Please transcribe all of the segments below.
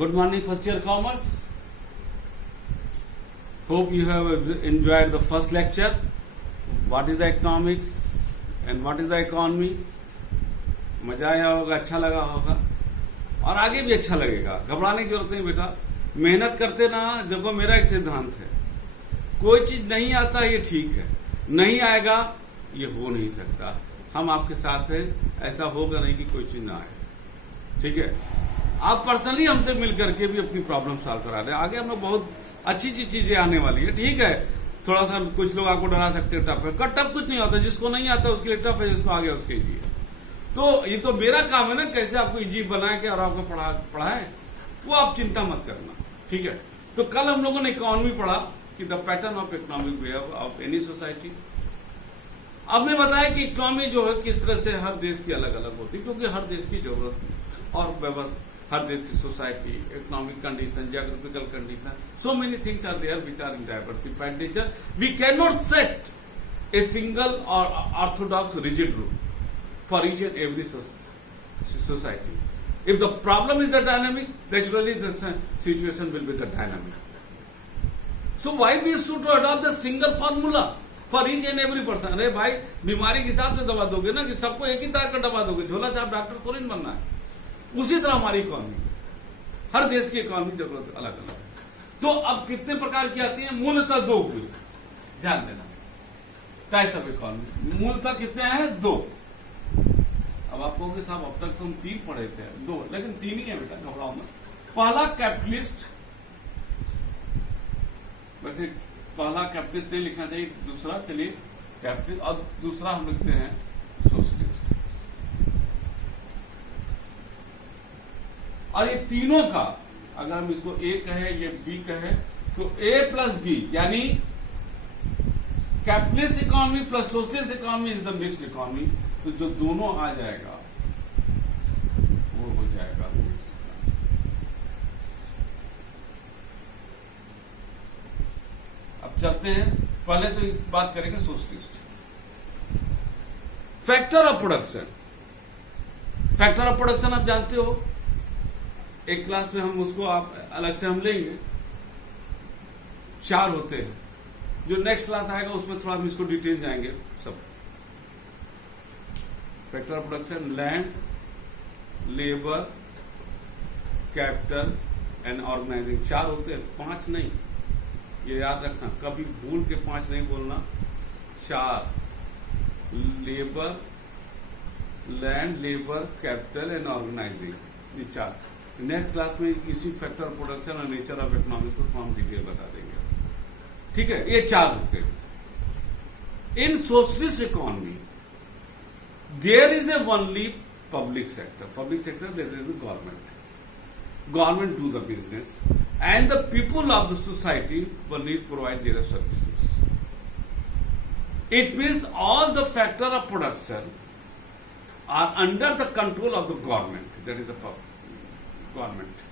Good morning, first year commerce. Hope you have enjoyed the first lecture. What is the economics and what is the economy? मजा आया होगा, अच्छा लगा होगा और आगे भी अच्छा लगेगा. घबराने की जरूरत नहीं बेटा, मेहनत करते ना. देखो मेरा एक सिद्धांत है, कोई चीज नहीं आता ये ठीक है, नहीं आएगा ये हो नहीं सकता. हम आपके साथ हैं, ऐसा होगा नहीं कि कोई चीज ना आए. ठीक है, आप पर्सनली हमसे मिल करके भी अपनी प्रॉब्लम सॉल्व करा रहे हैं. आगे हमें बहुत अच्छी चीजें आने वाली है. ठीक है, थोड़ा सा कुछ लोग आपको डरा सकते हैं टफ है, टफ कुछ नहीं होता. जिसको नहीं आता उसके लिए टफ है, जिसको आ गया उसके इजी है. तो ये तो मेरा काम है ना, कैसे आपको इजी बना के और आपको पढ़ाएं, वो आप चिंता मत करना. ठीक है, तो कल हम लोगों ने इकोनॉमी पढ़ा कि the pattern of economic behaviour of any society. आपने बताया कि इकोनॉमी जो है किस तरह से हर देश की अलग अलग होती है, क्योंकि हर देश की जरूरत और व्यवस्था, हर देश की society, economic condition, geographical condition, so many things are there which are in diversified nature. We can not set a single और orthodox rigid rule for each and every society. If the problem is the dynamic, naturally the situation will be the dynamic. So why we should adopt the single formula for each and every person? अरे भाई, बीमारी के हिसाब से दवा दोगे ना, कि सबको एक ही तरह का दवा दोगे, झोला छाप डॉक्टर थोड़ी नहीं बनना है. उसी तरह हमारी इकोनॉमी, हर देश की इकोनॉमी जरूरत अलग अलग है. तो अब कितने प्रकार की आती है? मूलतः दो हुई, ध्यान देना. टाइप्स ऑफ इकोनॉमी मूलतः कितने हैं? दो. अब आप कहोगे साहब अब तक तुम तीन पढ़े थे, दो, लेकिन तीन ही है बेटा, घबराओ मत. पहला कैपिटलिस्ट, वैसे पहला कैपिटलिस्ट नहीं लिखना चाहिए, दूसरा चलिए कैपिटलिस्ट, और दूसरा हम लिखते हैं सोशलिस्ट. और ये तीनों का अगर हम इसको ए कहे, ये बी कहे, तो ए प्लस बी यानी capitalist economy plus socialist economy is the mixed economy. तो जो दोनों आ जाएगा वो हो जाएगा. अब चलते हैं, पहले तो इस बात करेंगे socialist. Factor of production. Factor of production आप जानते हो, एक क्लास में हम उसको आप अलग से हम लेंगे. चार होते हैं, जो नेक्स्ट क्लास आएगा उसमें थोड़ा हम इसको डिटेल जाएंगे सब. Factor of production, land, labour, capital and organising. चार होते हैं, पांच नहीं. ये याद रखना, कभी भूल के पांच नहीं बोलना. चार, labour, land, labour, capital and organising, ये चार. नेक्स्ट क्लास में इसी फैक्टर ऑफ प्रोडक्शन और नेचर ऑफ इकोनॉमिक्स को हम डिटेल बता देंगे. ठीक है, ये चार होते हैं. In socialist economy there is a only public sector. Public sector, there is a government. Government do the business, and the people of the society only provide their services. It means all the factor of production are under the control of the government. That is the government,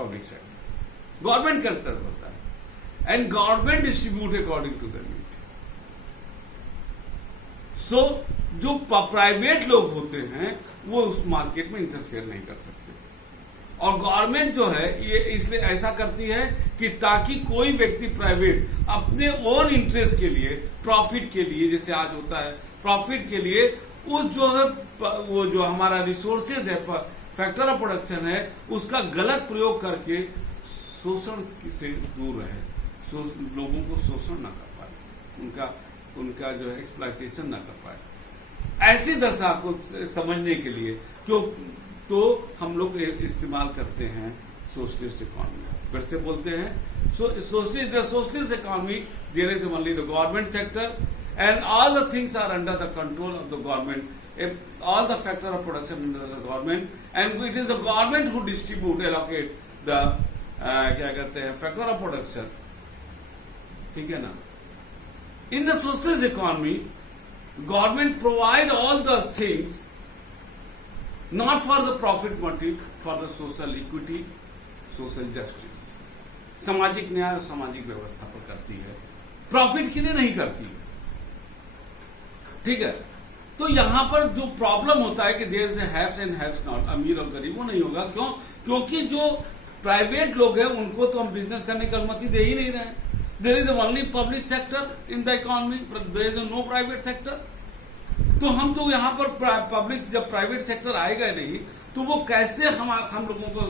public sector. Government के अंतर्गत होता है, and government distribute according to the need. So जो private लोग होते हैं वो उस मार्केट में इंटरफेयर नहीं कर सकते. और गवर्नमेंट जो है ये इसलिए ऐसा करती है कि ताकि कोई व्यक्ति प्राइवेट अपने ओन इंटरेस्ट के लिए, प्रॉफिट के लिए, जैसे आज होता है प्रॉफिट के लिए, उस जो है वो जो हमारा रिसोर्सेज है, फैक्टर ऑफ प्रोडक्शन है, उसका गलत प्रयोग करके शोषण से दूर रहे, लोगों को शोषण ना कर पाए, उनका जो है एक्सप्लॉयटेशन ना कर पाए. ऐसी दशा को समझने के लिए क्यों तो हम लोग इस्तेमाल करते हैं सोशलिस्ट इकोनॉमी. फिर से बोलते हैं socialist economy, there is only the government sector and all the things are under the control of the government. All the factor of production under the government and it is the government who distribute, allocate the क्या कहते हैं factor of production. ठीक है ना. In the socialist economy, government provide all the things not for the profit motive, for the social equity, social justice. सामाजिक न्याय और सामाजिक व्यवस्था पर करती है, प्रॉफिट के लिए नहीं करती है. ठीक है, तो यहां पर जो प्रॉब्लम होता है कि देयर से हैव्स एंड हैव्स नॉट, अमीर और गरीब, वो नहीं होगा. क्यों? क्योंकि जो प्राइवेट लोग हैं उनको तो हम बिजनेस करने की अनुमति दे ही नहीं रहे। There is only public sector in the economy, there is no private sector. तो हम तो यहाँ पर पब्लिक, जब प्राइवेट सेक्टर आएगा नहीं तो वो कैसे हम लोगों को,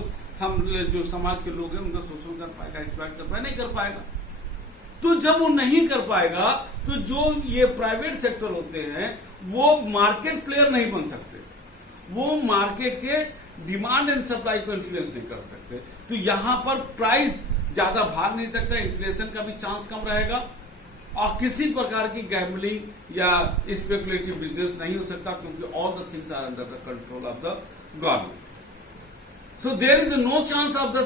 हम जो समाज के लोग हैं उनका शोषण कर पाएगा, एक्सप्लॉइट कर पाएगा? नहीं कर पाएगा। तो जब वो नहीं कर पाएगा तो जो ये प्राइवेट सेक्टर होते हैं वो मार्केट प्लेयर नहीं बन सकते, वो मार्केट के डिमांड एंड सप्लाई को इन्फ्लुएंस नहीं कर सकते। तो यहां पर प्राइस ज्यादा भाग नहीं सकता, इन्फ्लेशन का भी चांस कम रहेगा और किसी प्रकार की गैम्बलिंग या स्पेकुलेटिव बिजनेस नहीं हो सकता, क्योंकि all the things are under the control of the government. So there is no chance of the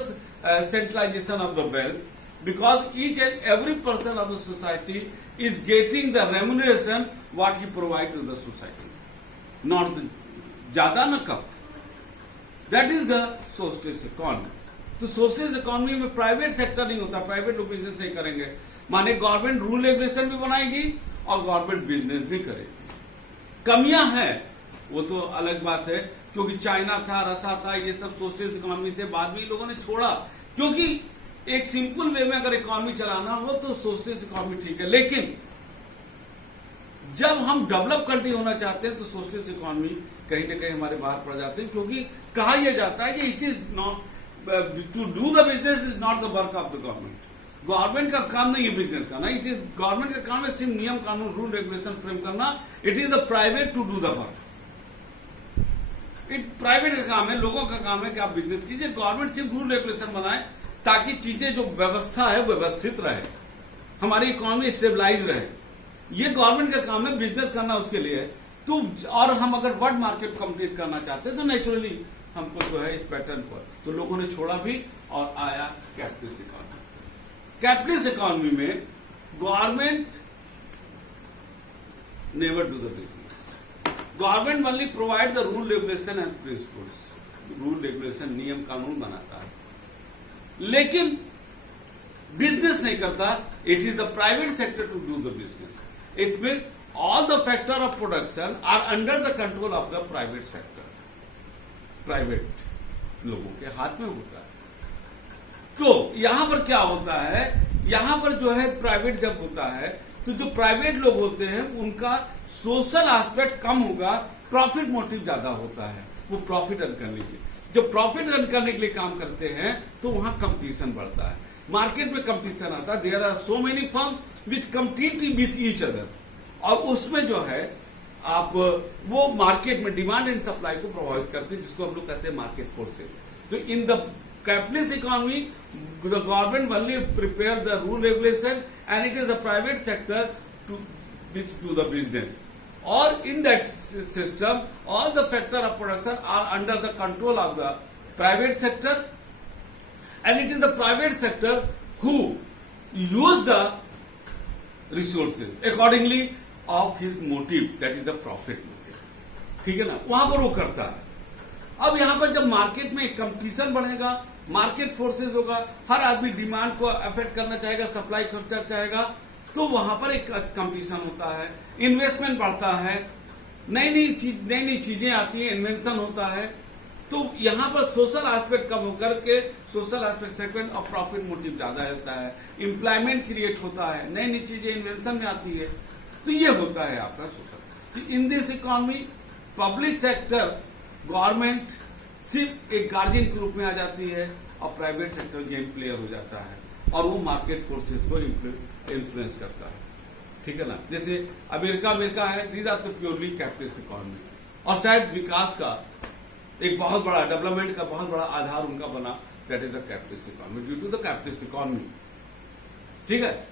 centralisation of the wealth, because each and every person of the society is getting the remuneration what he provide to the society, not the ज्यादा न कम। That is the socialist economy। तो socialist economy में private sector नहीं होता, private लोग business नहीं करेंगे, माने गवर्नमेंट रूल रेगुलेशन भी बनाएगी और गवर्नमेंट बिजनेस भी करेगी। कमियां हैं वो तो अलग बात है, क्योंकि चाइना था, रसा था, ये सब सोशलिस्ट इकोनॉमी थे, बाद में इन लोगों ने छोड़ा, क्योंकि एक सिंपल वे में अगर इकोनॉमी चलाना हो तो सोशलिस्ट इकोनॉमी ठीक है, लेकिन जब हम डेवलप कंट्री होना चाहते हैं तो सोशलिस्ट इकोनॉमी कहीं ना कहीं हमारे बाहर पड़ जाते हैं, क्योंकि कहा यह जाता है कि it is not to do the business is not the work of the government. Government का काम नहीं है बिजनेस करना, इट इज गवर्नमेंट का काम है सिर्फ नियम कानून रूल रेगुलेशन फ्रेम करना। It is the private to do the work. Private का काम है, लोगों का काम है कि आप बिजनेस कीजिए, गवर्नमेंट सिर्फ रूल रेगुलेशन बनाए ताकि चीजें जो व्यवस्था है व्यवस्थित रहे, हमारी इकोनॉमी स्टेबलाइज रहे। ये गवर्नमेंट का काम है, बिजनेस करना उसके लिए है। तो और हम अगर वर्ल्ड मार्केट कंप्लीट करना चाहते हैं तो नेचुरली हमको जो है इस पैटर्न पर, तो लोगों ने छोड़ा भी और आया कैपिटलिस्ट इकोनॉमी। कैपिटलिस्ट इकोनॉमी में government never do the business, government only provide the rule regulation and principles, rule regulation नियम कानून बनाता है, लेकिन बिजनेस नहीं करता। It is the private sector to do the business. It means all the factor of production are under the control of the private sector, private लोगों के हाथ में होता है। तो यहां पर क्या होता है, यहां पर जो है प्राइवेट जब होता है तो जो प्राइवेट लोग होते हैं उनका सोशल एस्पेक्ट कम होगा, प्रॉफिट मोटिव ज्यादा होता है, वो प्रॉफिट अर्न करने के लिए, जब प्रॉफिट अर्न करने के लिए काम करते हैं तो वहां कंपटीशन बढ़ता है, मार्केट में कंपटीशन आता है। There are so many firm which compete with each other, और उसमें जो है आप वो मार्केट में डिमांड एंड सप्लाई को प्रभावित करते हैं, जिसको हम लोग कहते हैं मार्केट फोर्सेस। तो in the capitalist economy the government only prepare the rule regulation and it is the private sector to which do the business. Or in that system, all the factor of production are under the control of the private sector, and it is the private sector who use the resources accordingly of his motive, that is the profit motive। ठीक है ना, वहां पर वो करता है। अब यहां पर जब मार्केट में कंपटीशन बढ़ेगा, मार्केट फोर्सेस होगा, हर आदमी डिमांड को अफेक्ट करना चाहेगा, सप्लाई खर्चा चाहेगा, तो वहां पर एक कंपटीशन होता है, इन्वेस्टमेंट बढ़ता है, नई नई चीजें आती हैं, इन्वेंशन होता है। तो यहां पर सोशल एस्पेक्ट कम होकर के सोशल एस्पेक्ट सेगमेंट और प्रॉफिट मोटिव ज्यादा होता है, एम्प्लॉयमेंट क्रिएट होता है, नई नई चीजें इन्वेंशन में आती है। तो ये होता है आपका सोशल। तो in this economy public sector government सिर्फ एक गार्जियन के रूप में आ जाती है और प्राइवेट सेक्टर गेम प्लेयर हो जाता है और वो मार्केट फोर्सेस को इन्फ्लुएंस करता है। ठीक है ना, जैसे अमेरिका है, these are the purely capitalist economy, और शायद विकास का एक बहुत बड़ा डेवलपमेंट का बहुत बड़ा आधार उनका बना, that is the capitalist economy, due to the capitalist economy. ठीक है,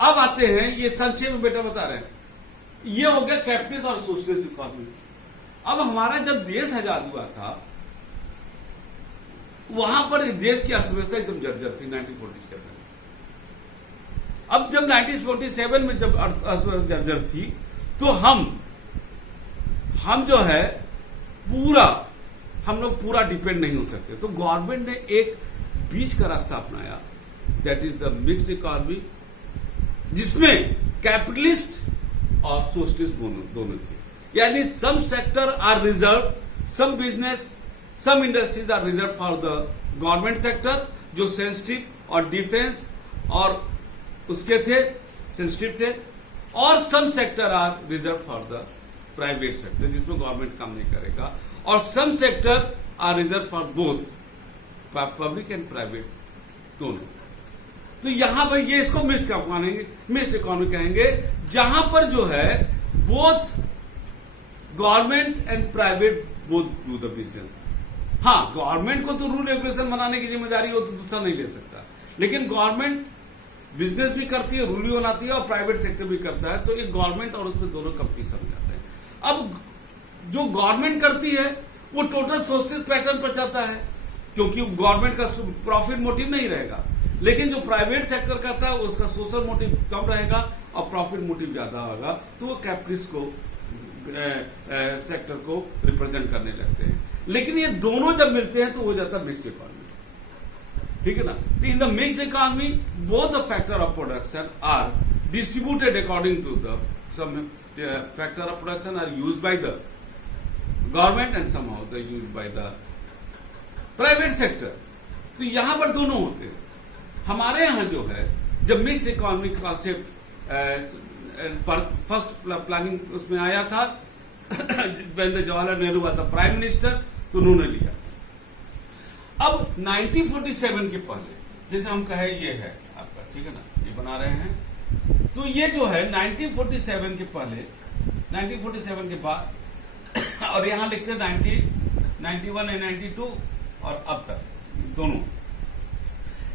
अब आते हैं, ये संक्षेप में बेटा बता रहे हैं, ये हो गया कैपिटलिस्ट और सोशलिस्ट इकोनॉमी। अब हमारा जब देश आजाद हुआ था वहां पर देश की अर्थव्यवस्था एकदम जर्जर थी 1947 में। अब जब 1947 में जब अर्थव्यवस्था जर्जर थी तो हम जो है हम लोग पूरा डिपेंड नहीं हो सकते, तो गवर्नमेंट ने एक बीच का रास्ता अपनाया, that is the mixed economy, जिसमें कैपिटलिस्ट और सोशलिस्ट दोनों थे। यानी some sector are reserve, some business, some industries are reserve for the government sector, जो सेंसिटिव और डिफेंस और उसके थे, सेंसिटिव थे, और some sector are reserve for the private sector, जिसमें गवर्नमेंट काम नहीं करेगा, और some sector are reserve for both public and private, दोनों। तो यहां पर ये इसको मिक्स्ड इकोनॉमी कहेंगे, जहां पर जो है both government and private both do the business. हाँ, गवर्नमेंट को तो रूल रेगुलेशन बनाने की जिम्मेदारी हो तो दूसरा नहीं ले सकता, लेकिन गवर्नमेंट बिजनेस भी करती है, रूल भी बनाती है, और प्राइवेट सेक्टर भी करता है, तो एक गवर्नमेंट और उसमें दोनों कंपटीशन जाते हैं। अब जो गवर्नमेंट करती है वो टोटल सोशलिस्ट पैटर्न पर चलता है, क्योंकि गवर्नमेंट का प्रॉफिट मोटिव नहीं रहेगा, लेकिन जो प्राइवेट सेक्टर करता है उसका सोशल मोटिव कम रहेगा और प्रॉफिट मोटिव ज्यादा होगा, तो वो कैपिटलिस्ट को सेक्टर को रिप्रेजेंट करने लगते हैं। लेकिन ये दोनों जब मिलते हैं तो हो जाता है मिक्स्ड इकोनॉमी, ठीक है ना। तो in the mixed economy both the factor of production are distributed according to the some factor of production are used by the government and somehow the used by the private sector. तो यहां पर दोनों होते हैं। हमारे यहां जो है जब मिक्स्ड इकोनॉमिक कॉन्सेप्ट पर फर्स्ट प्लानिंग उसमें आया था Jawaharlal Nehru was the prime minister, तो उन्होंने लिया। अब 1947 के पहले, जैसे हम कहे ये है आपका, ठीक है ना, ये बना रहे हैं, तो ये जो है 1947 के पहले, 1947 के बाद, और यहां लिखते हैं 91 एंड 92 और अब तक दोनों।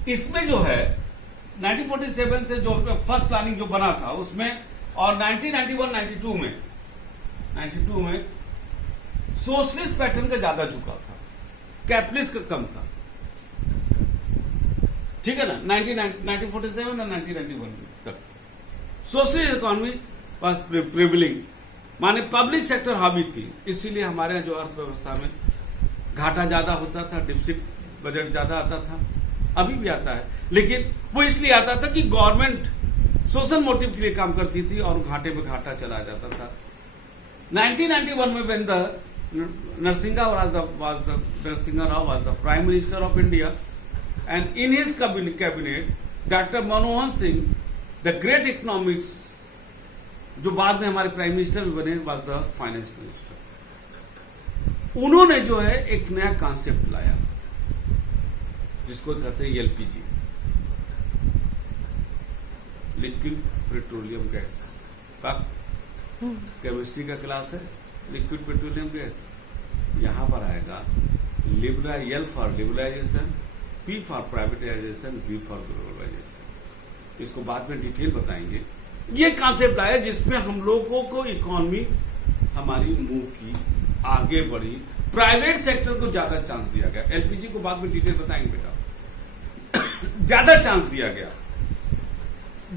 इसमें जो है 1947 से जो फर्स्ट प्लानिंग जो बना था उसमें, और 1991-92 में सोशलिस्ट पैटर्न का ज्यादा झुकाव था, कैपिटलिस्ट का कम था, ठीक है ना। 1947 और 1991 तक सोशलिस्ट इकोनॉमी वाज प्रिवेलिंग, माने पब्लिक सेक्टर हावी थी, इसीलिए हमारे यहाँ जो अर्थव्यवस्था में घाटा ज्यादा होता था, डिफिसिट बजट ज्यादा आता था, अभी भी आता है, लेकिन वो इसलिए आता था कि गवर्नमेंट सोशल मोटिव के लिए काम करती थी और घाटे में घाटा चला जाता था। 1991 में when the Narasimha Rao was the prime minister of India, and in his cabinet doctor Manmohan Singh, the great economics, जो बाद में हमारे प्राइम मिनिस्टर भी बने, वाज द फाइनेंस मिनिस्टर। उन्होंने जो है एक नया कॉन्सेप्ट लाया जिसको कहते हैं एलपीजी, लिक्विड पेट्रोलियम गैस। का केमिस्ट्री का क्लास है, लिक्विड पेट्रोलियम गैस। यहां पर आएगा L for liberalisation, P for privatisation, G for globalisation. इसको बाद में डिटेल बताएंगे। ये कॉन्सेप्ट आया जिसमें हम लोगों को इकोनॉमी हमारी मूव की, आगे बढ़ी, प्राइवेट सेक्टर को ज्यादा चांस दिया गया। एलपीजी को बाद में डिटेल बताएंगे बेटा, ज्यादा चांस दिया गया,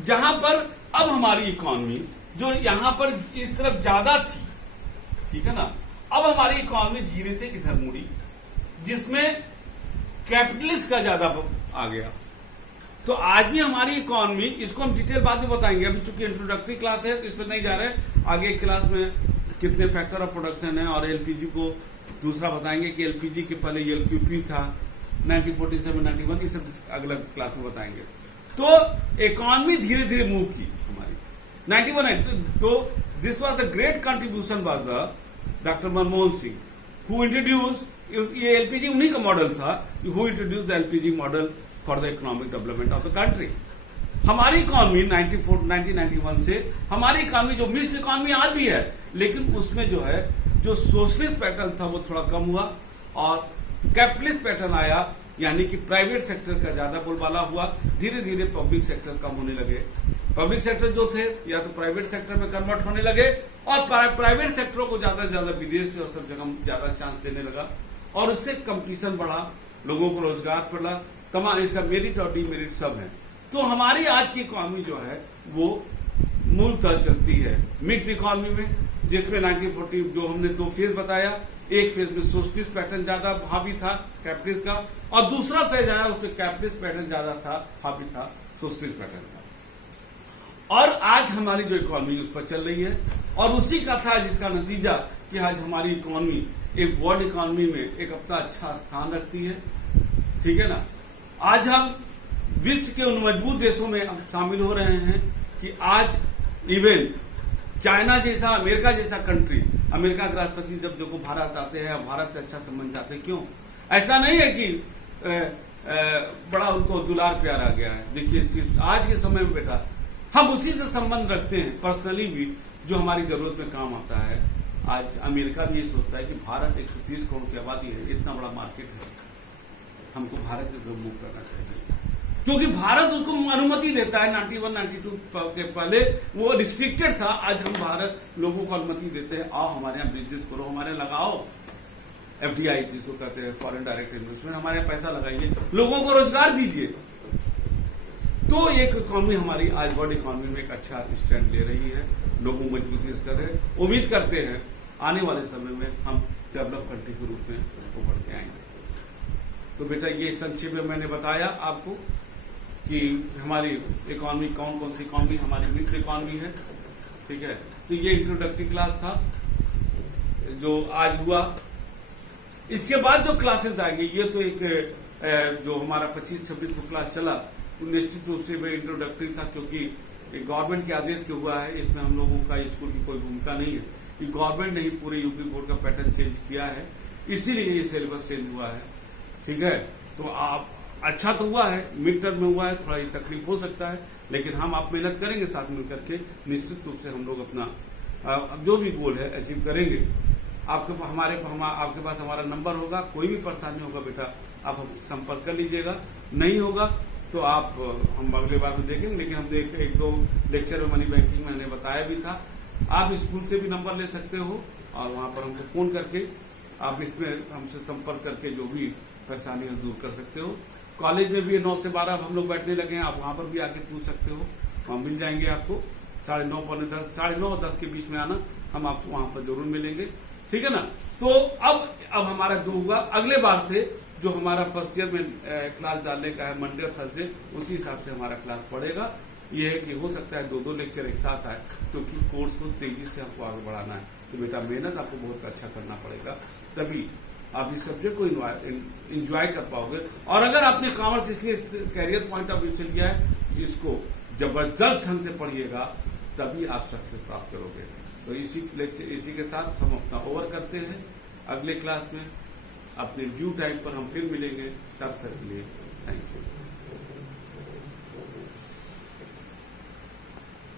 जहां पर अब हमारी इकोनॉमी जो यहां पर इस तरफ ज्यादा थी, ठीक है ना, अब हमारी इकोनॉमी धीरे से इधर मुड़ी, जिसमें कैपिटलिस्ट का ज्यादा आ गया। तो आज भी हमारी इकोनॉमी, इसको हम डिटेल बाद में बताएंगे, अभी चूंकि इंट्रोडक्टरी क्लास है तो इसमें नहीं जा रहे, आगे क्लास में कितने फैक्टर ऑफ प्रोडक्शन है, और एलपीजी को दूसरा बताएंगे कि एलपीजी के पहले एलक्यूपी था, 1947-91, ये सब अगला क्लास में बताएंगे। तो इकोनॉमी धीरे धीरे मूव की हमारी 91। तो this was the great contribution was the doctor Manmohan Singh who introduce, ये एलपीजी उन्हीं का मॉडल था, who introduce the LPG model for the economic development of the country. हमारी इकोनॉमी 1991 से, हमारी इकोनॉमी जो मिक्स्ड इकोनॉमी आज भी है, लेकिन उसमें जो है जो सोशलिस्ट पैटर्न था वो थोड़ा कम हुआ और कैपिटलिस्ट पैटर्न आया, यानी कि प्राइवेट सेक्टर का ज्यादा बोलबाला हुआ। धीरे धीरे पब्लिक सेक्टर कम होने लगे, पब्लिक सेक्टर जो थे या तो प्राइवेट सेक्टर में कन्वर्ट होने लगे, और प्राइवेट सेक्टरों को ज्यादा से ज्यादा विदेश से और सब जगह ज्यादा चांस देने लगा, और उससे कंपटीशन बढ़ा, लोगों को रोजगार पड़ा, तमाम इसका मेरिट और डीमेरिट सब है। तो हमारी आज की इकोनॉमी जो है वो मूलतः चलती है मिक्स्ड इकोनॉमी में, जिसमें 1940 जो हमने दो फेज बताया, एक फेज में सोशलिस्ट पैटर्न ज्यादा हावी था कैपिटलिस्ट का, और दूसरा फेज आया उसमें कैपिटलिस्ट पैटर्न ज्यादा था, हावी था सोशलिस्ट पैटर्न का। और आज हमारी जो इकोनॉमी उस पर चल रही है, और उसी का था जिसका नतीजा कि आज हमारी इकोनॉमी एक वर्ल्ड इकोनॉमी में एक अपना अच्छा स्थान रखती है, ठीक है ना। आज हम विश्व के उन मजबूत देशों में शामिल हो रहे हैं कि आज इवन चाइना जैसा, अमेरिका जैसा कंट्री, अमेरिका के राष्ट्रपति जब जो भारत आते हैं, भारत से अच्छा संबंध चाहते हैं। क्यों? ऐसा नहीं है कि बड़ा उनको दुलार प्यार आ गया है। देखिए आज के समय में बेटा हम उसी से संबंध रखते हैं पर्सनली भी, जो हमारी जरूरत में काम आता है। आज अमेरिका भी ये सोचता है कि भारत 130 करोड़ की आबादी है, इतना बड़ा मार्केट है, हमको भारत की तरफ मूव करना चाहिए, क्योंकि भारत उसको अनुमति देता है। 91-92 के पहले वो रिस्ट्रिक्टेड था, आज हम भारत लोगों को अनुमति देते हैं, आओ हमारे यहाँ बिजनेस करो, हमारे लगाओ FDI जिसको कहते हैं, फॉरेन डायरेक्ट इन्वेस्टमेंट, हमारे पैसा लगाइए, लोगों को रोजगार दीजिए। तो एक इकोनॉमी हमारी आज वर्ल्ड इकोनॉमी में एक अच्छा स्टैंड ले रही है, लोगों मजबूती से कर रहे हैं। उम्मीद करते हैं आने वाले समय में हम डेवलप कंट्री के रूप में उभर के आएंगे। तो बेटा ये संक्षेप में मैंने बताया आपको कि हमारी इकोनॉमी कौन कौन सी इकोनॉमी हमारी मित्र इकोनॉमी है, ठीक है। तो ये इंट्रोडक्टरी क्लास था जो आज हुआ। इसके बाद जो क्लासेस आएंगे, ये तो एक जो हमारा 25-26 को क्लास चला, निश्चित रूप से वह इंट्रोडक्टरी था, क्योंकि गवर्नमेंट के आदेश के हुआ है, इसमें हम लोगों का स्कूल की कोई भूमिका नहीं है। ये गवर्नमेंट ने ही पूरे यूपी बोर्ड का पैटर्न चेंज किया है, इसीलिए ये सिलेबस चेंज हुआ है, ठीक है। तो आप अच्छा तो हुआ है, मिड टर्म में हुआ है, थोड़ा ये तकलीफ हो सकता है, लेकिन हम आप मेहनत करेंगे साथ मिल करके, निश्चित रूप से हम लोग अपना जो भी गोल है अचीव करेंगे। आपके पास हमारा नंबर होगा, कोई भी परेशानी होगा बेटा आप हमसे संपर्क कर लीजिएगा, नहीं होगा तो आप हम अगले बार में देखेंगे। लेकिन हम एक दो लेक्चर में मनी बैंकिंग में मैंने बताया भी था, आप स्कूल से भी नंबर ले सकते हो और वहां पर हमको फोन करके आप इसमें हमसे संपर्क करके जो भी परेशानी है दूर कर सकते हो। कॉलेज में भी 9 से 12 हम लोग बैठने लगे हैं, आप वहां पर भी आके पूछ सकते हो, वहां मिल जाएंगे आपको। 9:30 पौने 10, 9:30 और 10 के बीच में आना, हम आपको वहां पर जरूर मिलेंगे, ठीक है ना। तो अब हमारा जो होगा अगले बार से जो हमारा फर्स्ट ईयर में क्लास डालने का है, मंडे और थर्सडे, उसी हिसाब से हमारा क्लास पड़ेगा। ये है कि हो सकता है 2-2 लेक्चर एक साथ आए, क्योंकि कोर्स को तेजी से आपको आगे बढ़ाना है। तो बेटा मेहनत आपको बहुत अच्छा करना पड़ेगा, तभी आप इस सब्जेक्ट को इंजॉय कर पाओगे। और अगर आपने कॉमर्स इसलिए कैरियर पॉइंट ऑफ व्यू से लिया है, इसको जबरदस्त ढंग से पढ़िएगा, तभी आप सक्सेस प्राप्त करोगे। तो इसी के साथ हम अपना ओवर करते हैं। अगले क्लास में अपने ड्यू टाइम पर हम फिर मिलेंगे, तब तक के लिए थैंक यू।